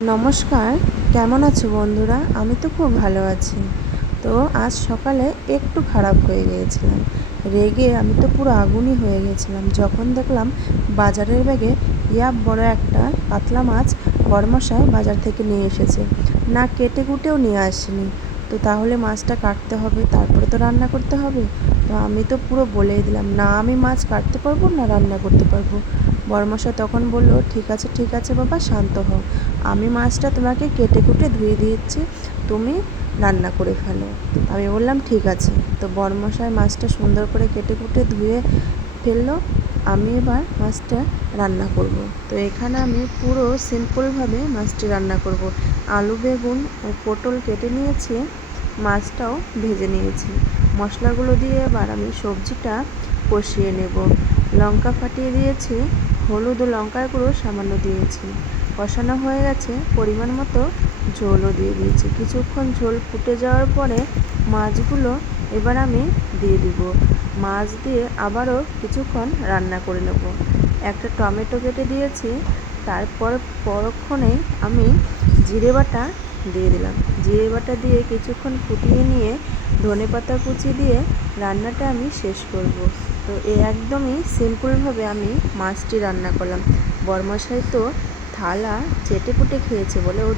নমস্কার, কেমন আছো বন্ধুরা? আমি তো খুব ভালো আছি। তো আজ সকালে একটু খারাপ হয়ে গিয়েছিলাম। রেগে আমি তো পুরো আগুনই হয়ে গেছিলাম যখন দেখলাম বাজারের ব্যাগে বড় একটা কাতলা মাছ বড়মশাই বাজার থেকে নিয়ে এসেছে। না কেটে কুটেও নিয়ে আসেনি। তো তাহলে মাছটা কাটতে হবে, তারপরে তো রান্না করতে হবে। তো আমি তো পুরো বলেই দিলাম, না আমি মাছ কাটতে পারবো না রান্না করতে পারবো। বড়মশাই তখন বলল, ঠিক আছে বাবা, শান্ত হও। আমি মাছটা তোমাকে কেটে কুটে ধুয়ে দিয়েছি, তুমি রান্না করে ফেলো। আমি বললাম ঠিক আছে। তো বড়মশাই মাছটা সুন্দর করে কেটে কুটে ধুয়ে ফেললো। আমি এবার মাছটা রান্না করব। তো এখানে আমি পুরো সিম্পলভাবে মাছটি রান্না করব। আলু, বেগুন ও পটল কেটে নিয়েছি, মাছটাও ভেজে নিয়েছি। মশলাগুলো দিয়ে এবার আমি সবজিটা কষিয়ে নেব। লঙ্কা ফাটিয়ে দিয়েছি, হলুদ ও লঙ্কার গুঁড়ো সামান্য দিয়েছি। কষানো হয়ে গেছে, পরিমাণ মতো ঝোলও দিয়ে দিয়েছি। কিছুক্ষণ ঝোল ফুটে যাওয়ার পরে মাছগুলো এবার আমি দিয়ে দিব। মাছ দিয়ে আবারও কিছুক্ষণ রান্না করে নেব। একটা টমেটো কেটে দিয়েছি, তারপর পরক্ষণেই আমি জিরে বাটা দিয়ে দিলাম। জিরে বাটা দিয়ে কিছুক্ষণ ফুটিয়ে নিয়ে ধনেপাতা কুচি দিয়ে রান্নাটা আমি শেষ করব। তো একদমই সিম্পলভাবে আমি মাছটি রান্না করলাম। বড়মশাই তো থালা চেটেপুটে খেয়েছে বলে ও